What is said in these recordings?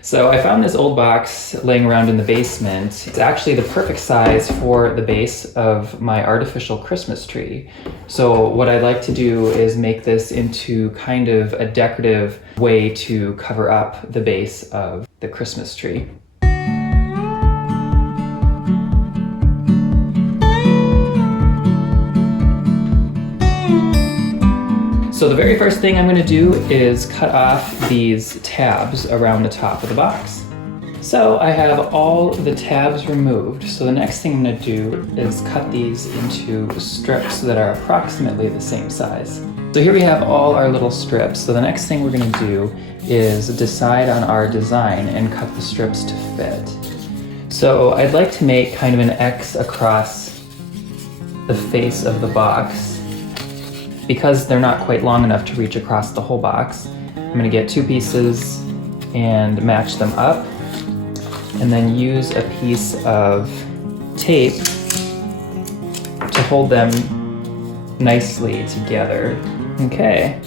So I found this old box laying around in the basement. It's actually the perfect size for the base of my artificial Christmas tree. So what I'd like to do is make this into kind of a decorative way to cover up the base of the Christmas tree. So the very first thing I'm going to do is cut off these tabs around the top of the box. So I have all the tabs removed. So the next thing I'm going to do is cut these into strips that are approximately the same size. So here we have all our little strips. So the next thing we're going to do is decide on our design and cut the strips to fit. So I'd like to make kind of an X across the face of the box. Because they're not quite long enough to reach across the whole box, I'm going to get two pieces and match them up, and then use a piece of tape to hold them nicely together. Okay,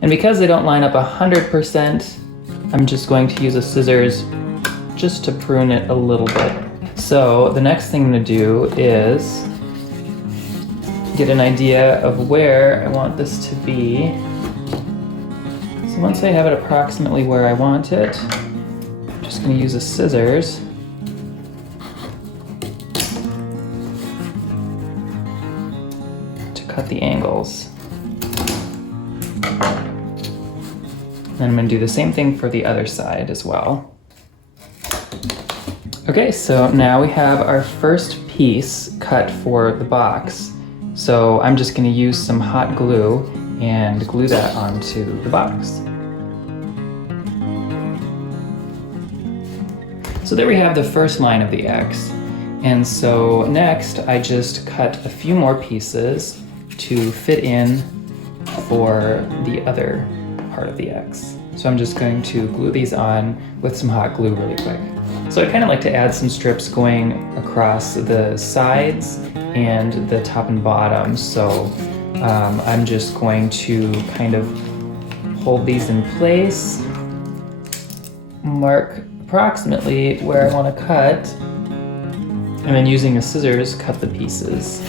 and because they don't line up 100%, I'm just going to use a scissors just to prune it a little bit. So the next thing I'm going to do is get an idea of where I want this to be. So once I have it approximately where I want it, I'm just going to use a scissors to cut the angles. And I'm going to do the same thing for the other side as well. Okay, so now we have our first piece cut for the box. So I'm just going to use some hot glue and glue that onto the box. So there we have the first line of the X. And so next I just cut a few more pieces to fit in for the other part of the X. So I'm just going to glue these on with some hot glue really quick. So I kind of like to add some strips going across the sides and the top and bottom. So I'm just going to kind of hold these in place, mark approximately where I want to cut, and then using a scissors, cut the pieces.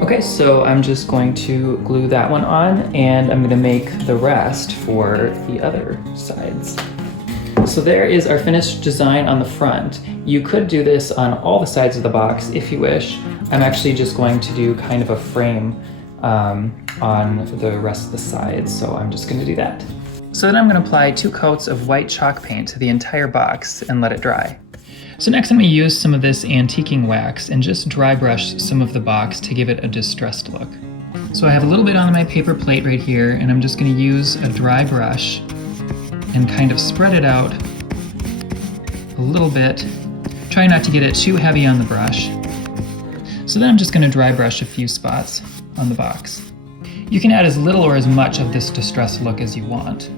Okay, so I'm just going to glue that one on, and I'm going to make the rest for the other sides. So there is our finished design on the front. You could do this on all the sides of the box if you wish. I'm actually just going to do kind of a frame on the rest of the sides, so I'm just going to do that. So then I'm going to apply 2 coats of white chalk paint to the entire box and let it dry. So next I'm going to use some of this antiquing wax and just dry brush some of the box to give it a distressed look. So I have a little bit on my paper plate right here, and I'm just going to use a dry brush and kind of spread it out a little bit. Try not to get it too heavy on the brush. So then I'm just going to dry brush a few spots on the box. You can add as little or as much of this distressed look as you want.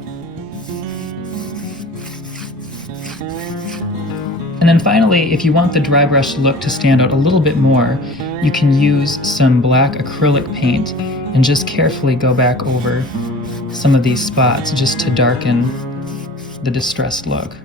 And then finally, if you want the dry brush look to stand out a little bit more, you can use some black acrylic paint and just carefully go back over some of these spots just to darken the distressed look.